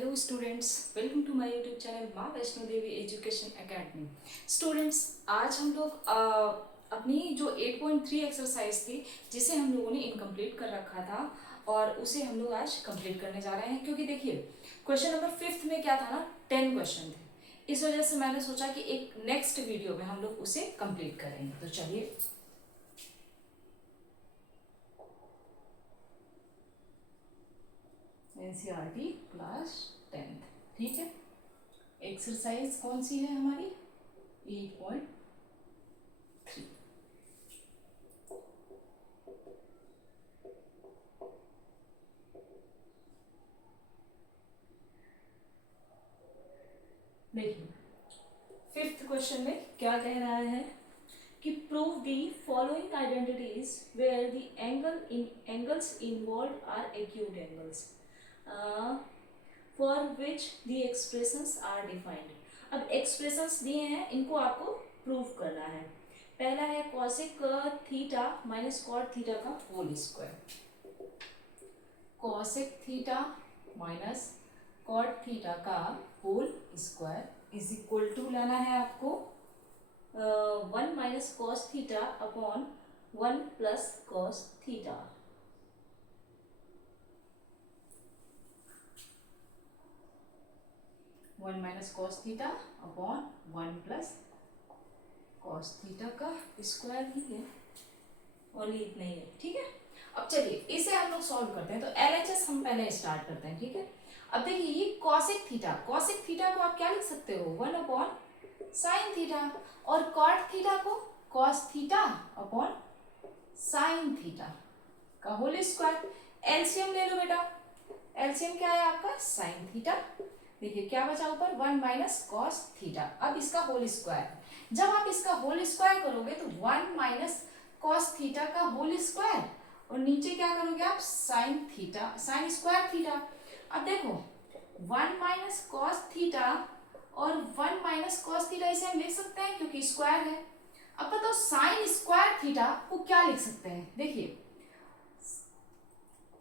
Hello students, welcome to my YouTube channel माँ Vaishno Devi education academy. Students, आज हम लोग अपनी जो 8.3 एक्सरसाइज थी जिसे हम लोगों ने इनकम्प्लीट कर रखा था और उसे हम लोग आज कंप्लीट करने जा रहे हैं। क्योंकि देखिए क्वेश्चन नंबर 5 में क्या था ना, 10 क्वेश्चन थे। इस वजह से मैंने सोचा कि एक नेक्स्ट वीडियो में हम लोग उसे कंप्लीट करेंगे। तो चलिए एनसीईआरटी क्लास 10, ठीक है। एक्सरसाइज कौन सी है हमारी? 8.3। देखिए 5th क्वेश्चन में क्या कह रहा है कि prove the following identities where the angles involved are acute angles for which the expressions are defined. अब एक्सप्रेशंस दिए हैं, इनको आपको प्रूव करना है। पहला है cosec theta minus cot theta का whole square. Cosec theta minus cot theta का whole square is equal to लेना है आपको 1 minus cos theta upon 1 plus cos theta. One minus cos theta upon 1 plus cos theta का square ही है, और ये इतना ही है, ठीक है। अब चलिए इसे हम लोग सॉल्व करते हैं। तो एलएचएस हम पहले स्टार्ट करते हैं, ठीक है। अब देखिए ये कॉसेक थीटा को आप क्या लिख सकते हो? 1 अपॉन साइन थीटा, और कॉट थीटा को cos theta upon sine theta का होल स्क्वायर। एलसीएम ले लो बेटा। एलसीएम क्या है आपका? Sine theta. देखिए क्या बचा ऊपर? 1 माइनस कॉस थीटा। अब इसका होल स्क्वायर, जब आप इसका होल स्क्वायर करोगे तो 1 माइनस कॉस थीटा का होल स्क्वायर, और नीचे क्या करोगे आप? Sine theta, sign square theta. अब देखो 1 माइनस कॉस थीटा और 1 माइनस कॉस थीटा इसे हम लिख सकते हैं क्योंकि स्क्वायर है। अब बताओ साइन स्क्वायर थीटा को क्या लिख सकते हैं? देखिए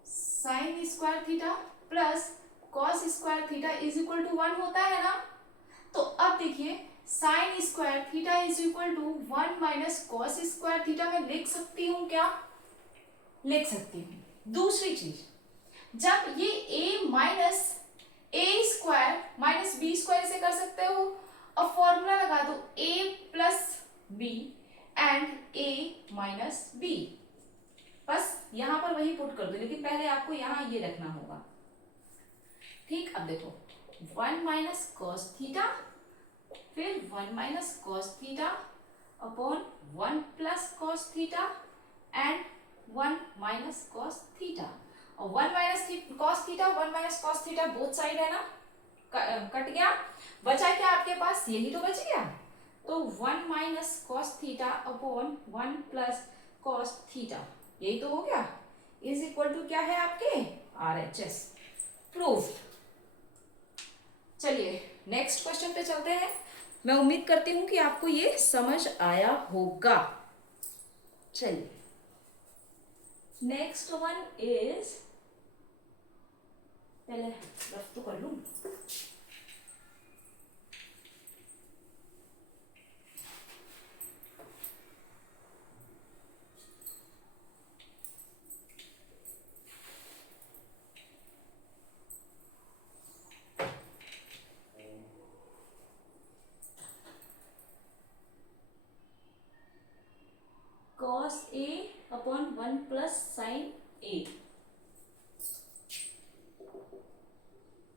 sine square theta plus cos square theta is equal to 1 होता है ना। तो अब देखिए sine square theta is equal to 1 minus cos square theta मैं लिख सकती हूँ क्या? लिख सकती हूँ। दूसरी चीज, जब ये a minus a square minus B square इसे कर सकते हो, अब फॉर्मूला लगा दो a plus B and a minus b. बस यहां पर वही पुट कर दो, लेकिन पहले आपको यहां ये रखना होगा, ठीक। अब देखो 1 माइनस कॉस थीटा, फिर 1 minus cos theta upon 1 plus cos theta and 1 minus cos theta. और 1 minus cos theta 1 minus cos theta both side है ना, कट गया। बचा क्या आपके पास? यही तो बच गया। तो 1 minus cos theta upon 1 plus cos theta, यही तो हो गया, इज इक्वल टू क्या है आपके? आरएचएस। प्रूफ। चलिए नेक्स्ट क्वेश्चन पे चलते हैं। मैं उम्मीद करती हूं कि आपको ये समझ आया होगा। चलिए नेक्स्ट वन इज, पहले रफ तो कर लूं। cos a upon 1 plus sine a।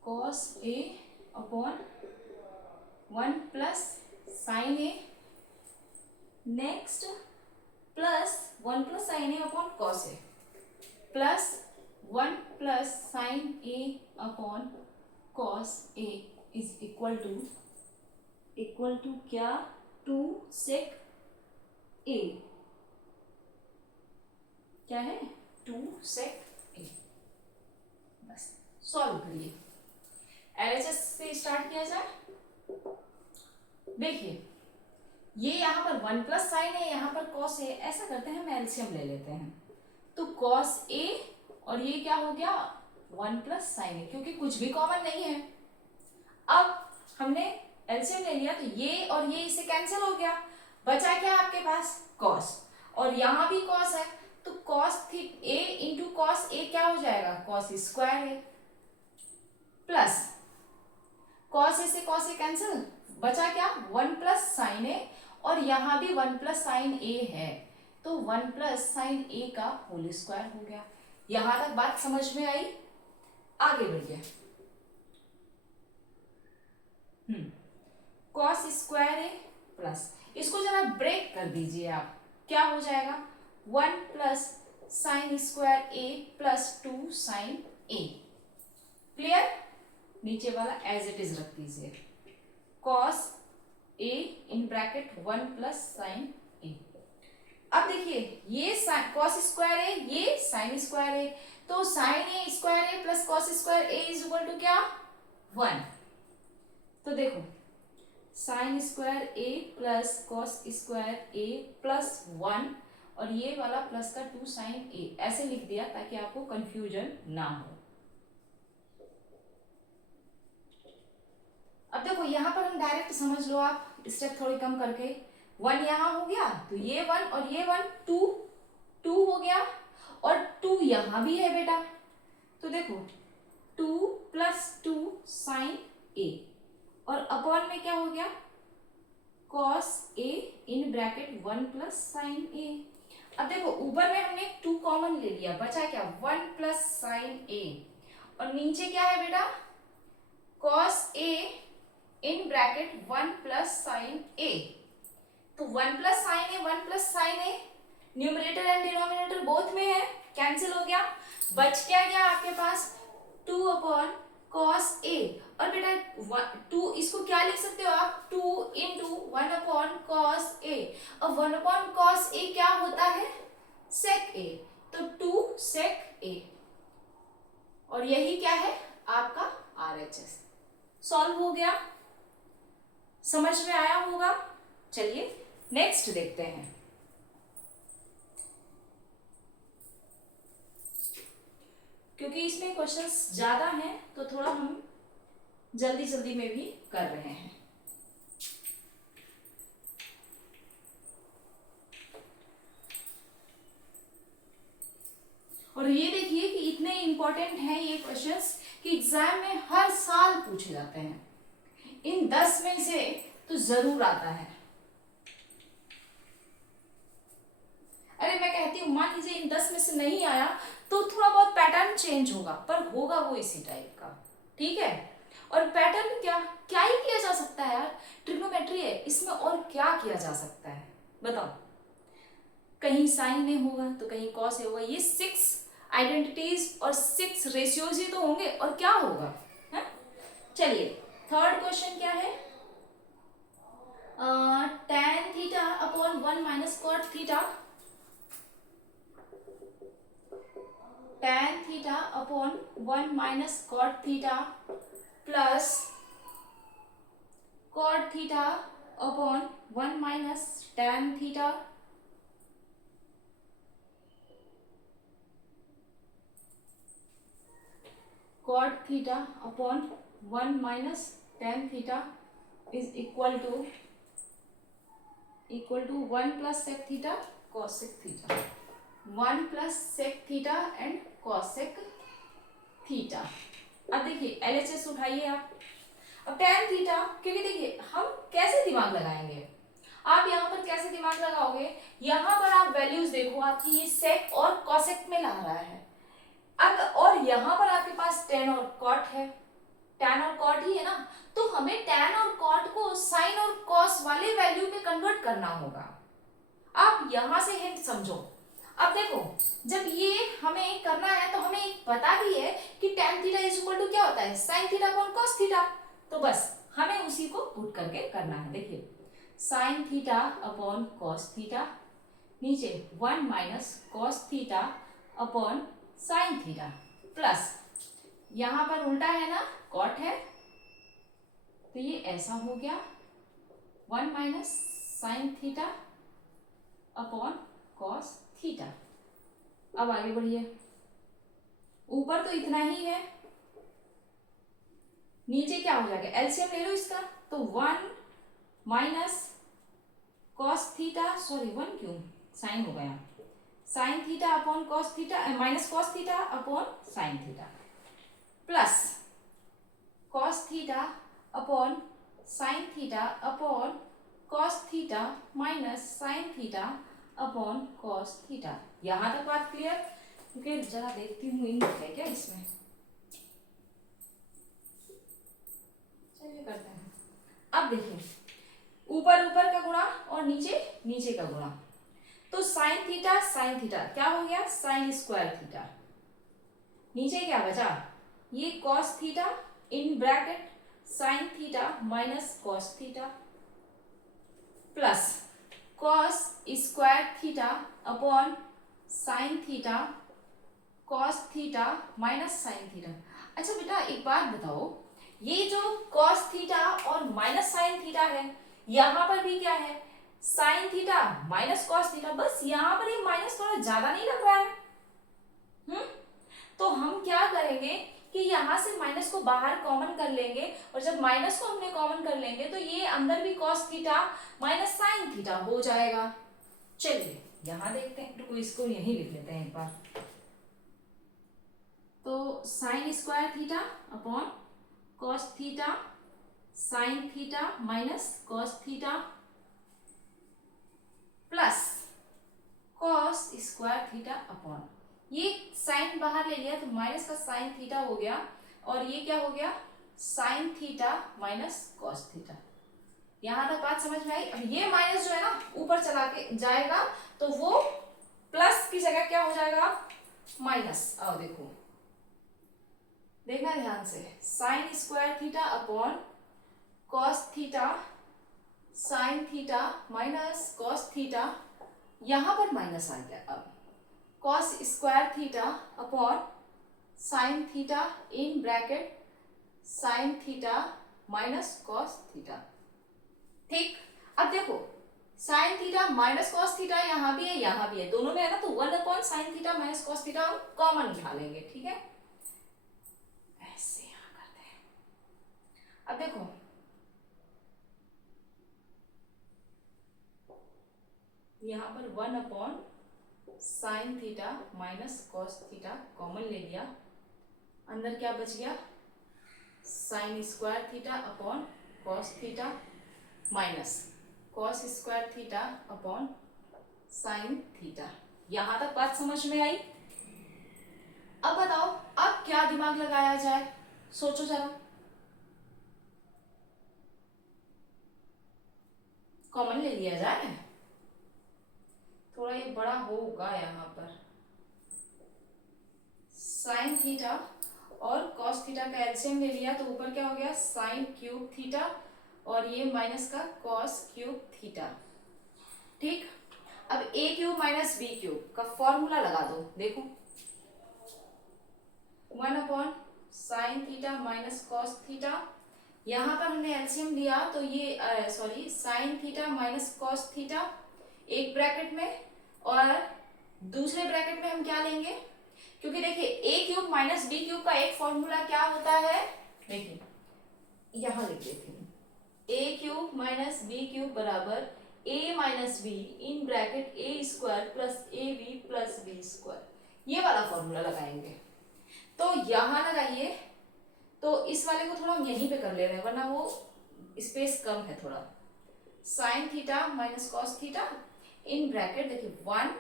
cos a upon 1 plus sine a, next plus 1 plus sine a upon cos a, plus 1 plus sine a upon cos a is equal to क्या? 2 sec a। क्या है? 2 sec a। बस solve करिए। LHS से start किया जाए। देखिए ये यहाँ पर 1 प्लस साइन है, यहाँ पर cos है। ऐसा करते हैं, हम एलसीएम ले लेते हैं। तो cos a और ये क्या हो गया? 1 प्लस साइन ए, क्योंकि कुछ भी कॉमन नहीं है। अब हमने एलसीएम ले लिया तो ये और ये इससे कैंसिल हो गया, बचा क्या आपके पास कॉस, और यहाँ भी कॉस है तो cos A into cos A क्या हो जाएगा, कॉस स्क्वायर ए, प्लस कॉस ए से कॉस ए कैंसिल, बचा क्या 1 प्लस साइन ए, और यहाँ भी 1 प्लस साइन ए है तो 1 प्लस साइन ए का होल स्क्वायर हो गया। यहां तक बात समझ में आई? आगे बढ़िए। कॉस स्क्वायर ए प्लस, इसको जरा ब्रेक कर दीजिए आप, क्या हो जाएगा 1 plus sine square A plus 2 sine A. Clear? नीचे वाला एज इट इज रख दीजिए, cos A in bracket 1 plus sine A. अब देखिए ये कॉस स्क्वायर ए, ये साइन स्क्वायर ए, तो sine a square A plus cos square A is equal to क्या 1। तो देखो साइन स्क्वायर ए प्लस कॉस स्क्वायर ए प्लस 1, और ये वाला प्लस का 2 साइन ए, ऐसे लिख दिया ताकि आपको कंफ्यूजन ना हो। अब देखो यहां पर हम डायरेक्ट समझ लो, आप स्टेप थोड़ी कम करके, 1 यहाँ हो गया तो ये 1 और ये 1, 2 हो गया, और 2 यहाँ भी है बेटा, तो देखो 2 प्लस 2 साइन ए, और अपॉन में क्या हो गया cos A in bracket 1 plus sine A. अब देखो ऊपर में हमने 2 कॉमन ले लिया, बचा क्या 1 प्लस साइन ए, और नीचे क्या है बेटा cos A in bracket 1 plus sine A. तो 1 plus sine A, 1 plus sine A, numerator and denominator both में है, कैंसिल हो गया, बच क्या गया आपके पास 2 अपॉन कॉस ए, और बेटा 2 इसको क्या लिख सकते हो आप 2 इंटू 1 अपॉन कॉस ए, और 1 अपॉन कॉस ए क्या होता है सेक ए, तो 2 सेक ए, और यही क्या है आपका RHS। सॉल्व हो गया, समझ में आया होगा। चलिए नेक्स्ट देखते हैं। क्योंकि इसमें क्वेश्चंस ज्यादा हैं तो थोड़ा हम जल्दी जल्दी में भी कर रहे हैं। और ये देखिए कि इतने इंपॉर्टेंट हैं ये क्वेश्चंस कि एग्जाम में हर साल पूछे जाते हैं, इन 10 में से तो जरूर आता है। अरे मैं कहती हूँ मान लीजिए इन 10 में से नहीं आया तो थोड़ा बहुत पैटर्न चेंज होगा, पर होगा वो इसी टाइप का, ठीक है। और पैटर्न क्या क्या ही किया जा सकता है यार, ट्रिग्नोमेट्री है, इसमें और क्या किया जा सकता है बताओ। कहीं साइन में होगा तो कहीं कॉस होगा, ये 6 आइडेंटिटीज और 6 रेशियोज ही तो होंगे, और क्या होगा है। चलिए थर्ड क्वेश्चन क्या है, tan theta upon 1 minus cot theta, tan theta upon 1 minus cot theta plus cot theta upon 1 minus tan theta, cot theta upon 1 minus tan theta is equal to 1 plus sec theta cosec theta, 1 plus sec theta and cosec theta. अब देखिए LHS उठाइए आप, अब tan theta, क्योंकि देखिए हम कैसे दिमाग लगाएंगे, आप यहाँ पर कैसे दिमाग लगाओगे, यहाँ पर आप वैल्यूज देखो आपकी ये सेक और कॉसेक में ला रहा है, अब और यहाँ पर आपके पास tan और कॉट है, tan और कॉट ही है ना, तो हमें tan और कॉट को साइन और कॉस वाले वैल्यू में कन्वर्ट करना होगा। आप यहां से हिंट समझो। अब देखो जब ये हमें करना है तो हमें पता भी है कि tan theta is equal to क्या होता है sin theta upon cos theta, तो बस हमें उसी को पुट करके करना है। देखिए sin theta upon cos theta, नीचे 1 minus cos theta upon sin theta, plus यहां पर उल्टा है ना cot है, तो ये ऐसा हो गया 1 minus sin theta upon cos theta. अब आगे बढ़िए, ऊपर तो इतना ही है, नीचे क्या हो जाएगा, एलसीएम ले लो इसका, तो 1 माइनस कॉस थीटा, सॉरी 1 क्यों, साइन हो गया, sine theta upon cos theta minus cos theta upon sine theta plus cos theta upon sine theta upon cos theta minus sine theta upon cos theta. यहां तक बात clear? क्योंकि जरा देखती हूँ इंक है क्या इसमें, चलिए करते हैं। अब देखिए ऊपर ऊपर का गुणा और नीचे नीचे का गुणा, तो साइन थीटा क्या हो गया, साइन स्क्वायर थीटा, नीचे क्या बचा, ये cos theta in bracket sign theta minus cos theta plus cos square theta upon sine theta cos theta minus sine theta. अच्छा बेटा एक बात बताओ, ये जो कॉस थीटा और माइनस साइन थीटा है, यहाँ पर भी क्या है, sine theta minus cos theta, बस यहाँ पर ये माइनस थोड़ा ज्यादा नहीं लग रहा है। तो हम क्या करेंगे कि यहाँ से माइनस को बाहर कॉमन कर लेंगे, और जब माइनस को हमने कॉमन कर लेंगे तो ये अंदर भी cos theta minus sine theta हो जाएगा। चलिए यहाँ देखते हैं, तो इसको यहीं लिख लेते हैं एक बार, तो sine square theta upon cos theta sine theta minus cos theta plus cos square theta upon, ये साइन बाहर ले लिया तो माइनस का साइन थीटा हो गया, और ये क्या हो गया, sign theta minus cos theta. यहां तक बात समझ में आई? अब ये माइनस जो है ना ऊपर चला के जाएगा तो वो प्लस की जगह क्या हो जाएगा, माइनस। आओ देखो, देखना ध्यान से, sign square theta upon cos theta sine theta minus cos theta, यहां पर माइनस आ गया, अब cos square theta upon sine theta in bracket sign theta minus cos theta. ठीक, अब देखो sign theta minus cos theta यहाँ भी है यहाँ भी है, दोनों में है ना, तो 1 upon sine theta minus cos theta हम कॉमन उठा लेंगे। ठीक है, ऐसे यहाँ करते हैं। अब देखो यहाँ पर 1 upon sine theta minus cos theta common ले लिया, अंदर क्या बच गया, sign square theta upon cos theta minus cos square theta upon sine theta. यहां तक बात समझ में आई? अब बताओ अब क्या दिमाग लगाया जाए, सोचो जरा, कॉमन ले लिया जाए, थोड़ा ये बड़ा होगा, यहाँ पर साइन थीटा और कॉस थीटा का एलसीएम ले लिया तो ऊपर क्या हो गया, साइन क्यूब थीटा और ये माइनस का कॉस क्यूब थीटा। ठीक, अब ए क्यूब माइनस बी क्यूब का फॉर्मूला लगा दो, देखो 1 upon sine theta minus cos theta, यहाँ पर हमने एलसीएम लिया तो ये sorry sine theta minus cos theta एक ब्रैकेट में, और दूसरे ब्रैकेट में हम क्या लेंगे, क्योंकि देखिए ए क्यूब माइनस बी क्यूब का एक फॉर्मूला क्या होता है, देखिए यहां लिख देती हूँ, A cube minus B cube बराबर A minus B in bracket A square plus A B plus B square, ये वाला फॉर्मूला लगाएंगे। तो यहां लगाइए, तो इस वाले को थोड़ा हम यहीं पे कर ले रहे हैं वरना वो स्पेस कम है थोड़ा, sign theta minus cos theta in bracket, देखिए 1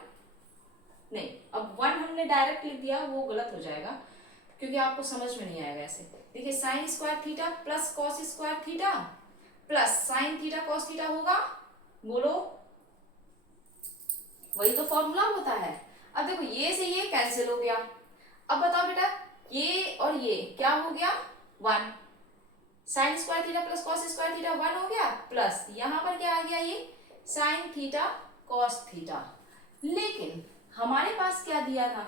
नहीं, अब 1 हमने डायरेक्ट लिख दिया वो गलत हो जाएगा क्योंकि आपको समझ में नहीं आएगा ऐसे। देखिए sine square theta plus cos square theta plus sign theta cos theta होगा, बोलो वही तो फॉर्मूला होता है। अब देखो ये से ये कैंसिल हो गया, अब बताओ बेटा ये और ये क्या हो गया, 1, sign square theta plus cos square theta 1 हो गया, प्लस यहाँ पर क्या आ गया, ये साइन थीटा कॉस थीटा। लेकिन हमारे पास क्या दिया था,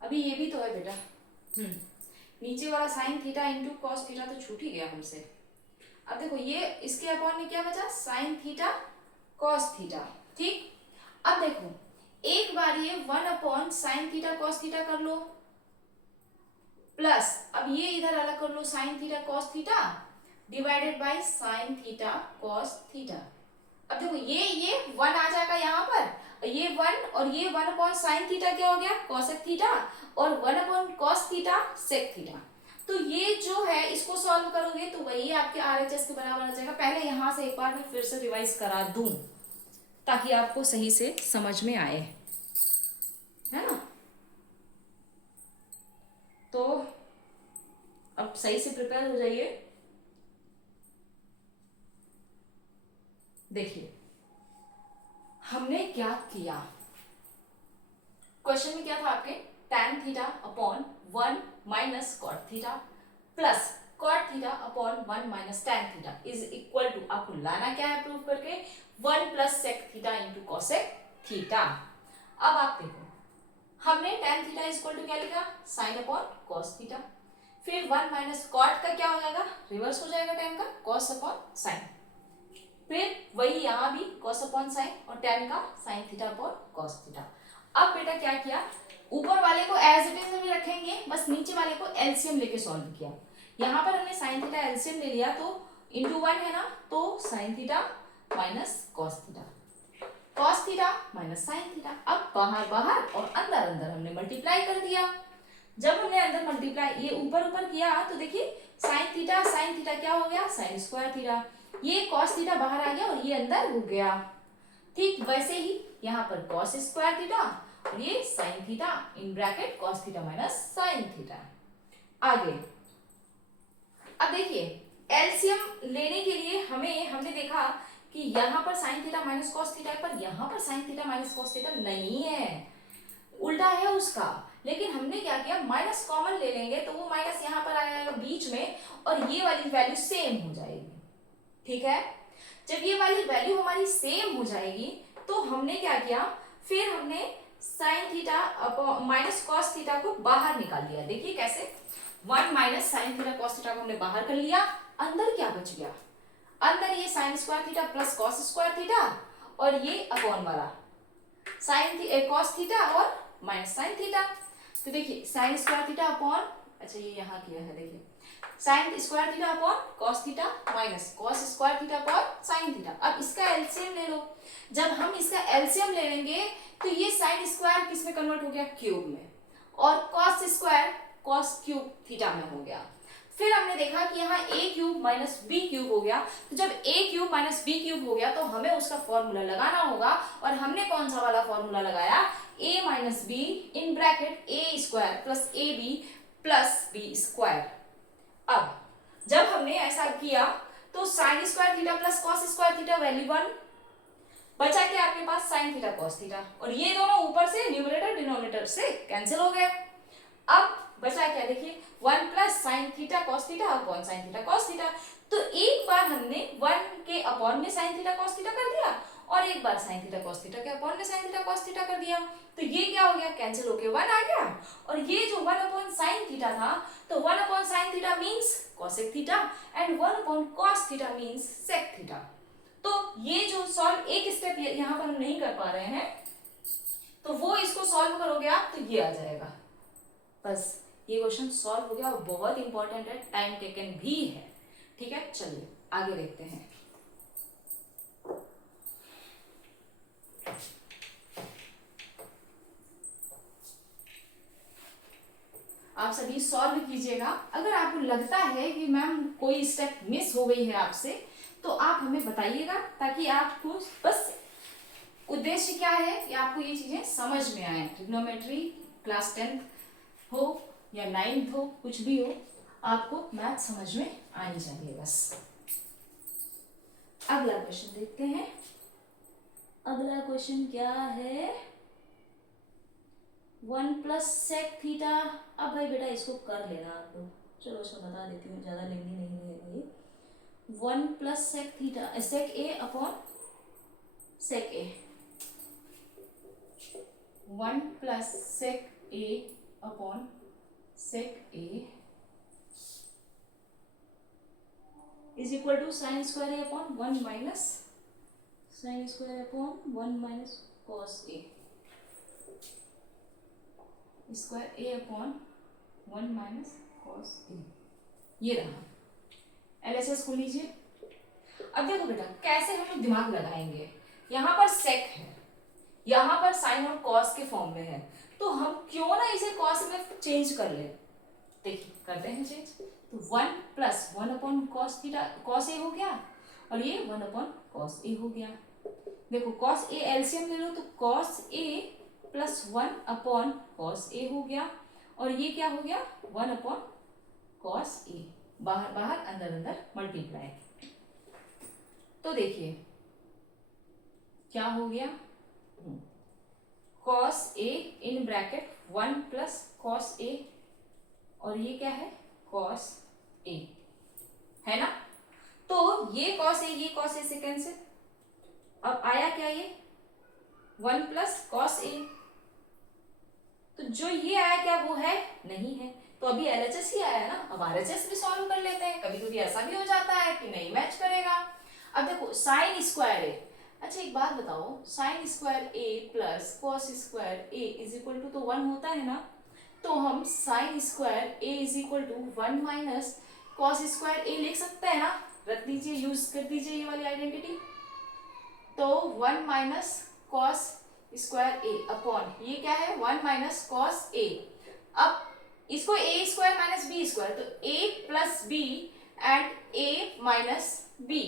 अभी ये भी तो है बेटा, नीचे वाला sine theta into cos theta तो छूट ही गया हमसे। अब देखो ये इसके अपॉन में क्या बचा, साइन थीटा कॉस थीटा। ठीक, अब देखो एक बार ये 1/sin थीटा कॉस थीटा कर लो, प्लस अब ये इधर अलग कर लो sin theta cos theta divided by sin theta cos theta. अब देखो ये 1 आ जाएगा यहाँ पर, ये 1 और ये 1/sin थीटा क्या हो गया cosec थीटा, और 1/cos थीटा sec थीटा। तो ये जो है इसको सॉल्व करोगे तो वही आपके RHS के बराबर आ जाएगा। पहले यहाँ से एक बार मैं फिर से रिवाइज करा दूं ताकि आपको सही से समझ में आए, है ना। तो अब सही से प्रिपेयर हो जाइए। देखिए हमने क्या किया, क्वेश्चन में क्या था आपके, tan theta upon 1 minus cot theta plus cot theta upon 1 minus tan theta is equal to, आपको लाना क्या है प्रूव करके, 1 plus sec theta into cosec theta. अब आप देखो हमने tan theta is equal to क्या लिखा, साइन अपॉन कॉस थीटा, फिर 1 माइनस कॉट का क्या हो जाएगा, रिवर्स हो जाएगा tan का, कॉस अपॉन साइन, फिर वही यहाँ भी cos अपॉन साइन और tan का sine theta upon cos theta. अब बेटा क्या किया, ऊपर वाले को एज इट इज भी रखेंगे, बस नीचे वाले को एलसीएम लेके सॉल्व किया। यहाँ पर हमने साइन थीटा एलसीएम ले लिया तो इंटू 1 है ना, तो sign theta minus cos theta, cos theta minus sine theta. अब बाहर बाहर और अंदर अंदर हमने मल्टीप्लाई कर दिया। जब हमने अंदर मल्टीप्लाई ये ऊपर ऊपर किया तो देखिए साइन थीटा क्या हो गया, साइन स्क्वायर थीटा, ये cos थीटा बाहर आ गया और ये अंदर हो गया। ठीक वैसे ही यहाँ पर cos स्क्वायर थीटा और ये sine theta in bracket cos theta minus sine theta. आगे अब देखिए एलसीएम लेने के लिए हमने देखा कि यहाँ पर sign theta minus cos theta है, पर यहाँ पर sign theta minus cos theta नहीं है, उल्टा है उसका। लेकिन हमने क्या किया, माइनस कॉमन ले लेंगे तो वो माइनस यहाँ पर आ जाएगा बीच में और ये वाली वैल्यू सेम हो जाएगी। ठीक है, जब ये वाली वैल्यू हमारी सेम हो जाएगी तो हमने क्या किया, फिर हमने sign theta minus cos theta को बाहर निकाल लिया। देखिए कैसे, 1 minus sign theta cos theta को हमने बाहर कर लिया, अंदर क्या बच गया, अंदर ये sign square theta plus cos square theta और ये अपॉन वाला साइन कॉस थीटा और माइनस साइन थीटा। तो देखिए साइन स्क्वायर थीटा अपॉन, अच्छा ये यहाँ किया है, देखिए sine square theta upon cos theta minus cos square theta upon sine theta. अब इसका एलसीएम ले लो, जब हम इसका एलसीएम ले लेंगे तो ये साइन स्क्वायर किस में कन्वर्ट हो गया, क्यूब में, और cos square cos cube theta में हो गया। फिर हमने देखा कि यहाँ a cube minus B cube हो गया, तो जब a cube minus B cube हो गया तो हमें उसका फॉर्मूला लगाना होगा, और हमने कौन सा वाला फॉर्मूला लगाया, a minus B in bracket a square plus A B plus B square. अब जब हमने ऐसा किया तो sine square theta plus cos square theta value 1 बचा के आपके पास साइन थीटा कॉस थीटा, और ये दोनों ऊपर से न्यूमरेटर डिनोमिनेटर से कैंसिल हो गए। अब बचा क्या, देखिए 1 plus sign theta cos theta upon sine theta cos theta. तो एक बार हमने 1 के अपॉन में साइन थीटा कॉस थीटा कर दिया और एक बार साइन थीटा कॉस थीटा के अपॉन में साइन थीटा कॉस थीटा कर दिया, तो ये क्या हो गया, कैंसिल होके 1 आ गया। और ये जो 1 अपॉन साइन थीटा था, तो 1 upon sine theta means cosec theta and 1 upon cos theta means sec theta. तो ये जो सॉल्व एक स्टेप यहाँ पर हम नहीं कर पा रहे हैं, तो वो इसको सॉल्व करोगे आप तो ये आ जाएगा। बस ये क्वेश्चन सॉल्व हो गया और बहुत इंपॉर्टेंट है, टाइम टेकन भी है। ठीक है, चलिए आगे देखते हैं। आप सभी सॉल्व कीजिएगा। अगर आपको लगता है कि मैम कोई स्टेप मिस हो गई है आपसे तो आप हमें बताइएगा, ताकि आपको बस उद्देश्य क्या है कि आपको ये चीजें समझ में आए। ट्रिग्नोमेट्री क्लास 10th हो या 9th हो, कुछ भी हो, आपको मैथ समझ में आनी चाहिए बस। अगला क्वेश्चन देखते हैं। अगला क्वेश्चन क्या है, 1 प्लस सेक थीटा। अब भाई बेटा इसको कर लेना आप लोग, चलो इसको बता देती हूँ, ज़्यादा लेंदी नहीं रहेगा ये। 1 plus sec theta sec A upon sec A, 1 plus sec A upon sec A is equal to sine square A upon 1 minus sine square upon 1 minus cos A. Square A upon 1 minus cos A, ये रहा। LHS को लीजिए। अब देखो बेटा कैसे हम लोग दिमाग लगाएंगे, यहाँ पर सेक है, यहाँ पर साइन और कॉस के फॉर्म में है, तो हम क्यों ना इसे कॉस में चेंज कर ले। देखिए करते हैं चेंज। तो 1 plus 1 upon cos theta, cos A हो गया, और ये 1 अपॉन कॉस ए हो गया। देखो कॉस ए एलसीएम ले लो तो cos a plus 1 upon cos A हो गया, और ये क्या हो गया 1 अपॉन कॉस ए, बाहर बाहर अंदर अंदर मल्टीप्लाई। तो देखिए क्या हो गया, cos A in bracket 1 plus cos A, और ये क्या है कॉस ए, है ना। तो ये कॉस ए से कैंसिल, अब आया क्या ये 1 प्लस कॉस ए, तो जो ये आया क्या वो है नहीं है, तो अभी एलएचएस ही आया ना। अब आरएचएस भी सॉल्व कर लेते हैं, कभी कभी ऐसा भी हो जाता है कि नहीं मैच करेगा। अब देखो साइन स्क्वायर ए, अच्छा एक बात बताओ, sine square A plus cos square A is equal to तो 1 होता है ना, तो हम sine square A is equal to 1 minus cos square A लिख सकते हैं ना। रख दीजिए, यूज कर दीजिए ये वाली आइडेंटिटी। तो 1 minus cos square A upon ये क्या है 1 माइनस कॉस ए। अब इसको A square minus B square, तो A plus B and A minus B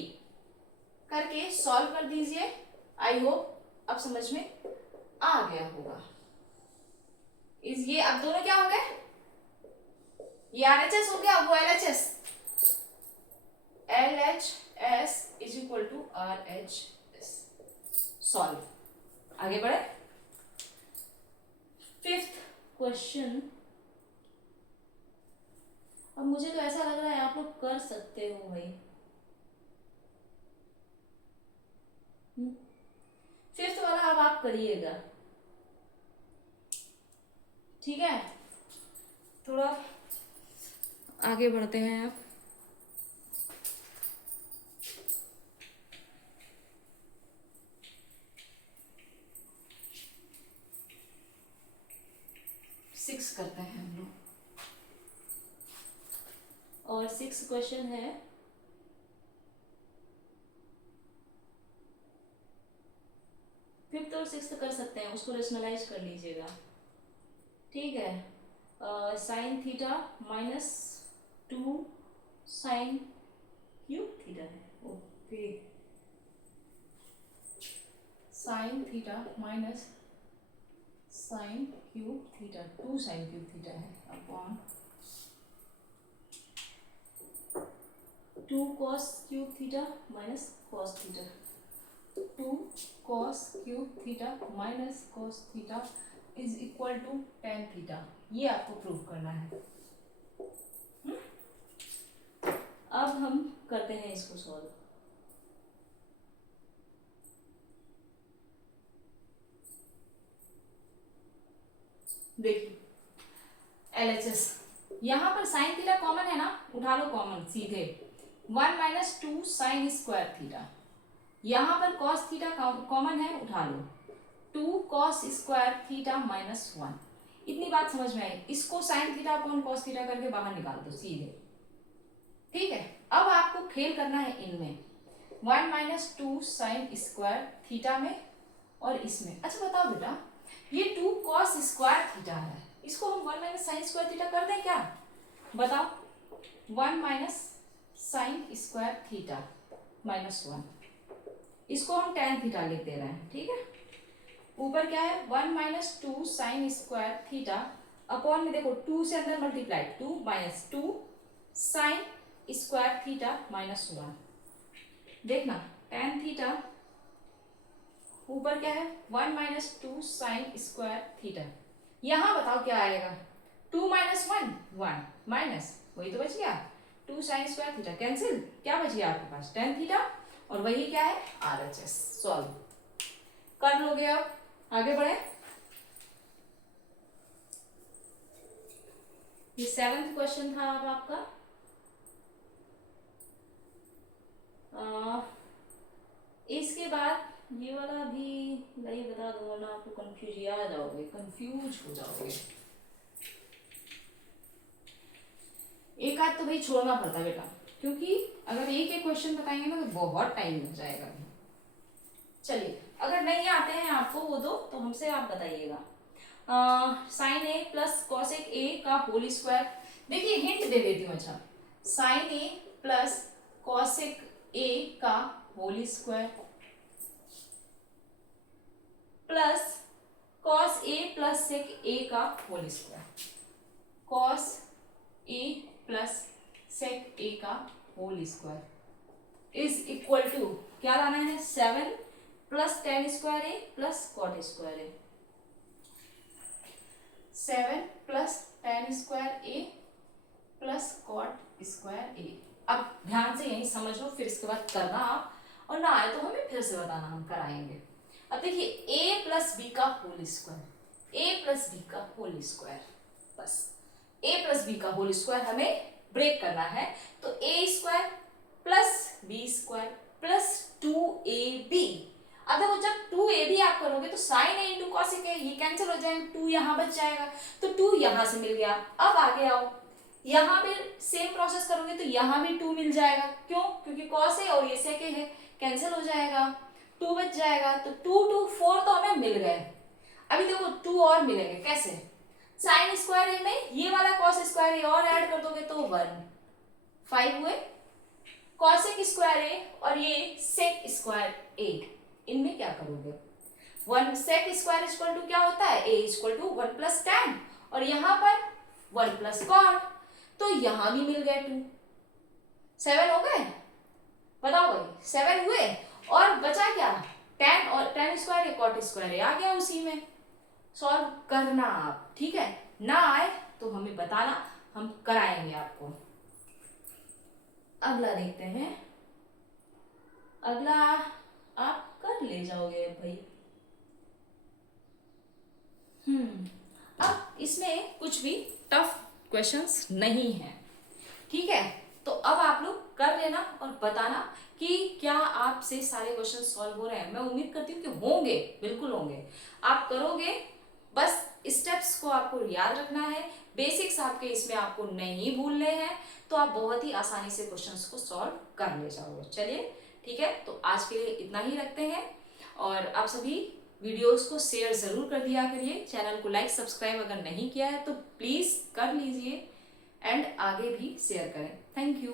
करके सॉल्व कर दीजिए। आई होप अब समझ में आ गया होगा। ये अब दोनों क्या हो गए, ये आरएचएस हो गया, वो LHS, LHS is equal to RHS. Solve, आगे बढ़े। 5th question. अब मुझे तो ऐसा लग रहा है आप लोग कर सकते हो भाई। 5th वाला अब आप करिएगा, ठीक है। थोड़ा आगे बढ़ते हैं आप। सिक्स करते हैं हम लोग, और 6th क्वेश्चन है फिफ्थ और 6th कर सकते हैं, उसको रेशनलाइज कर लीजिएगा, ठीक है। Sine theta minus 2 sine cube theta है, okay. Sine theta minus sine cube theta, 2 sine cube theta है upon 2 cos cube theta minus cos theta, 2 cos cube theta minus cos theta is equal to tan theta. ये आपको prove करना है। अब हम करते हैं इसको सॉल्व। देखिए एलएचएस, यहाँ पर साइन थीटा कॉमन है ना, उठा लो कॉमन सीधे, 1 माइनस 2 साइन स्क्वायर थीटा। यहाँ पर कॉस थीटा कॉमन है, उठा लो 2 कॉस स्क्वायर थीटा माइनस 1। इतनी बात समझ में आई। इसको sine theta upon cos theta करके बाहर निकाल दो सीधे, ठीक है। अब आपको खेल करना है इनमें, 1 माइनस 2 साइन स्क्वायर थीटा में और इसमें। अच्छा बताओ बेटा, ये 2 कॉस स्क्वायर थीटा है, इसको हम 1 माइनस साइन स्क्वायर थीटा कर दें क्या, बताओ। 1 minus sine square theta minus 1, इसको हम tan थीटा लिख दे रहे हैं, ठीक है। ऊपर क्या है 1 minus 2 sign square theta upon में देखो 2 से अंदर multiply, 2 minus 2 sign square theta minus 1। देखना tan थीटा ऊपर क्या है 1 माइनस 2 साइन स्क्वायर थीटा। यहाँ बताओ क्या आएगा, 2 माइनस 1 1 माइनस वही तो बच गया 2 साइन स्क्वायर थीटा, कैंसिल, क्या बच गया आपके पास tan थीटा, और वही क्या है आरएचएस। सॉल्व कर लोगे। अब आगे बढ़े। ये 7th क्वेश्चन था अब आपका। इसके बाद ये वाला भी वही बता दो, वरना आपको कंफ्यूज हो जाओगे। भाई छोड़ना पड़ता बेटा, क्योंकि अगर एक एक क्वेश्चन बताएंगे ना तो बहुत टाइम लग जाएगा। चलिए, अगर नहीं आते हैं आपको वो दो तो हमसे आप बताइएगा। Sine a plus cosec a का होल स्क्वायर। देखिए हिंट दे देती हूँ। अच्छा, sine a plus cosec a का whole square plus cos a plus sec a का whole square. Cos a plus sec a का whole square is equal to क्या लाना है, 7 plus tan square A plus cot square a. 7 plus tan square A plus cot square a. अब ध्यान से यही समझ लो, फिर इसके बाद करना आप, और ना आए तो हमें फिर से बताना, हम कराएंगे। अब देखिए a प्लस बी का whole square, a plus b का होल स्क्वायर, बस a प्लस बी का होल स्क्वायर हमें ब्रेक करना है। तो a square plus B square plus 2ab। अब देखो जब 2ab आप करोगे तो sine a into cosec a ये कैंसिल हो जाएगा, 2 यहाँ बच जाएगा, तो 2 यहाँ से मिल गया। अब आगे आओ, यहाँ पे सेम प्रोसेस करोगे तो यहाँ भी 2 मिल जाएगा। क्यों? क्योंकि कॉस है और ये सेक है, कैंसिल हो जाएगा, 2 बच जाएगा। तो 2 2 4 तो हमें मिल गए। अभी देखो 2 और मिलेंगे, कैसे? साइन स्क्वायर ए में ये वाला कॉस स्क्वायर ए और ऐड कर दोगे तो 1 5 हुए, कॉसेक स्क्वायर ए और ये सेक स्क्वायर 8, इनमें क्या करोगे? 1 सेक स्क्वायर इक्वल टू क्या होता है, a equal to 1 plus tan, और यहाँ पर 1 प्लस कॉट, तो यहाँ भी मिल गए 2। 7 हो गए, बताओ भाई 7 हुए, और बचा क्या, tan और tan स्क्वायर या कॉट स्क्वायर आ गया उसी में। सॉल्व करना आप, ठीक है? ना आए तो हमें बताना, हम कराएंगे आपको। अगला देखते हैं, अगला आप कर ले जाओगे भाई। अब इसमें कुछ भी टफ क्वेश्चंस नहीं है, ठीक है? तो अब आप लोग कर लेना और बताना कि क्या आपसे सारे क्वेश्चन सॉल्व हो रहे हैं। मैं उम्मीद करती हूँ कि होंगे, बिल्कुल होंगे। आप करोगे, बस स्टेप्स को आपको याद रखना है, बेसिक्स आपके इसमें आपको नहीं भूलने हैं, तो आप बहुत ही आसानी से क्वेश्चंस को सॉल्व कर ले जाओगे। चलिए ठीक है, तो आज के लिए इतना ही रखते हैं, और आप सभी वीडियोस को शेयर ज़रूर कर दिया करिए। चैनल को लाइक सब्सक्राइब अगर नहीं किया है तो प्लीज़ कर लीजिए, एंड आगे भी शेयर करें। Thank you.